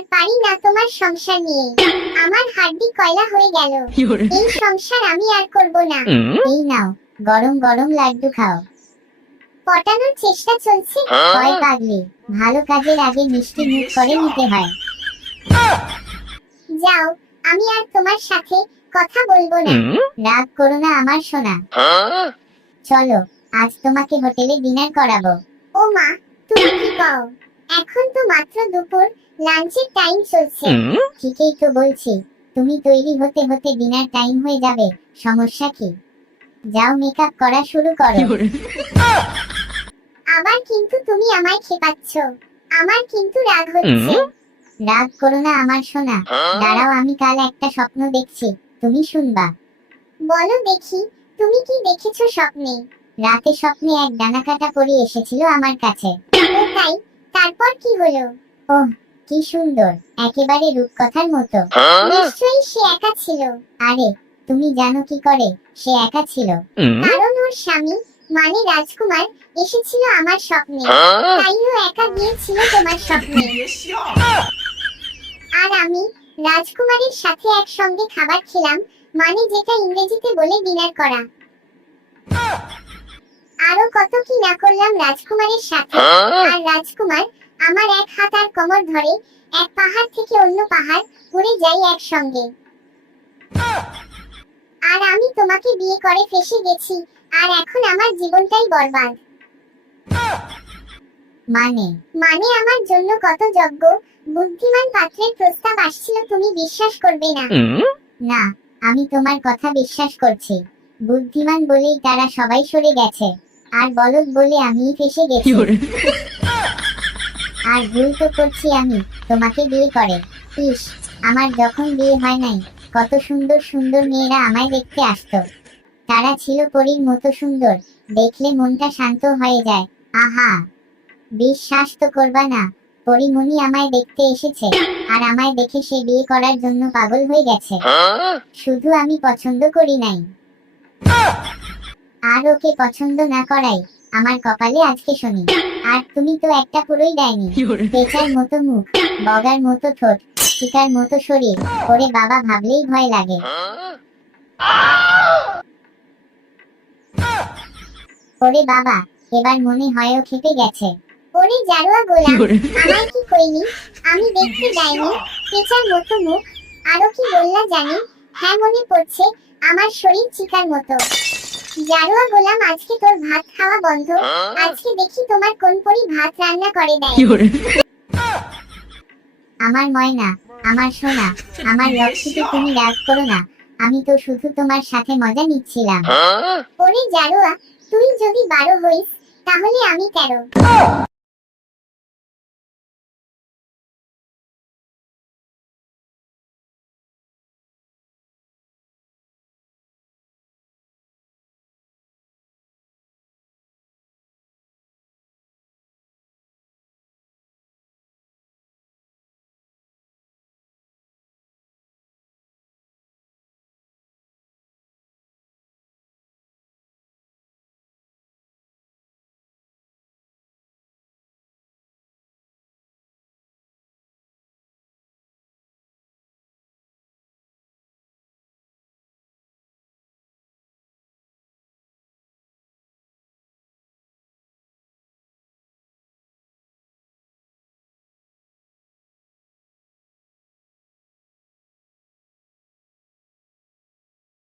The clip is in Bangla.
আর পারি না তোমার সংসার নিয়ে। আমার হাড্ডি কয়লা হয়ে গেল। এই সংসার আমি আর করব না। এই নাও গরম গরম লাড্ডু খাও। পটানোর চেষ্টা চলছে। হয় পাগলি, ভালো কাজের আগে মিষ্টি মুখ করে নিতে হয়। যাও, আমি আর তোমার সাথে কথা বলবো না। রাগ করো না আমার সোনা। চলো, আজ তোমাকে হোটেলে ডিনার করাবো। ও মা, তুমি কি কও? এখন তো মাত্র দুপুর, লাঞ্চের টাইম চলছে। ঠিকই তো বলছি, তুমি তৈরি হতে হতে ডিনার টাইম হয়ে যাবে। সমস্যা কি? যাও মেকআপ করা শুরু করো। আবার কিন্তু তুমি আমায় খেপাচ্ছ। আমার কিন্তু রাগ হচ্ছে। রাগ করো না আমার সোনা। দাঁড়াও, আমি কাল একটা স্বপ্ন দেখছি, তুমি শুনবা। বলো দেখি, তুমি কি দেখেছো স্বপ্নে? রাতে স্বপ্নে এক ডানাকাটা পরী এসেছিল আমার কাছে। ও তাই? তারপর কি হলো? ওহ, কি সুন্দর, একেবারে রূপকথার মতো। নিশ্চয়ই সে একা ছিল। আরে, তুমি জানো কি করে সে একা ছিল? কারণ ওর স্বামী মানে রাজকুমার এসেছিল আমার স্বপ্নে। তাই ও একা গিয়েছিল তোমার স্বপ্নে। আর আমি রাজকুমারের সাথে একসঙ্গে খাবার খেলাম, মানে যেটা ইংরেজিতে বলে ডিনার করা। আরো কত কি না করলাম রাজকুমারের সাথে। আর রাজকুমার আমার এক হাত আর কোমর ধরে এক পাহাড় থেকে অন্য পাহাড় উড়ে যাই একসঙ্গে। আর আমি তোমাকে বিয়ে করে ফেঁসে গেছি, আর এখন আমার জীবনটাই বরবাদ। মানে মানে আমার জন্য কত যোগ্য বুদ্ধিমান পাত্রের প্রস্তাব আসছিল, তুমি বিশ্বাস করবে না। না, আমি তোমার কথা বিশ্বাস করছি। বুদ্ধিমান বলেই তারা সবাই সরে গেছে, আর বলদ বলে আমিই ফেঁসে গেছি। আর ভুল তো করছি আমি তোমাকে বিয়ে করে। ইস, আমার যখন বিয়ে হয় নাই, কত সুন্দর সুন্দর মেয়েরা আমায় দেখতে আসতো। তারা ছিল পরীর মতো সুন্দর, দেখলে মনটা শান্ত হয়ে যায়। আহা, বিশ্বাস তো করবা না, পরীমণি আমায় দেখতে এসেছে, আর আমায় দেখে সে বিয়ে করার জন্য পাগল হয়ে গেছে। শুধু আমি পছন্দ করি নাই, আর ওকে পছন্দ না করাই আমার কপালে আজকে শনি। আর তুমি তো একটা পুরোই দেয়নি। পেঁচার মতো মুখ, বগার মতো ঠোঁট, চিকার মতো শরীর। ওরে বাবা, ভাবলেই ভয় লাগে। ওরে বাবা, এবার মনে হয় ও খেপে গেছে। ওরে জারুয়া গোলাম, আমায় কি কইলি? আমি দেখতে যাইনি, পেঁচার মতো মুখ। আরো কি বললা জানি? হ্যাঁ মনে পড়ছে, আমার শরীর চিকার মতো। জারুয়া গোলাম, আজকে তোর ভাত খাওয়া বন্ধ। আজকে দেখি তোমার কোন পরি ভাত রান্না করে দেয়। আমার ময়না, আমার সোনা, আমার লক্ষ্মীকে তুমি রাগ করো না। আমি তো শুধু তোমার সাথে মজা নিচ্ছিলাম। ওরে জারুয়া, তুই যদি 12 হইস তাহলে আমি 13।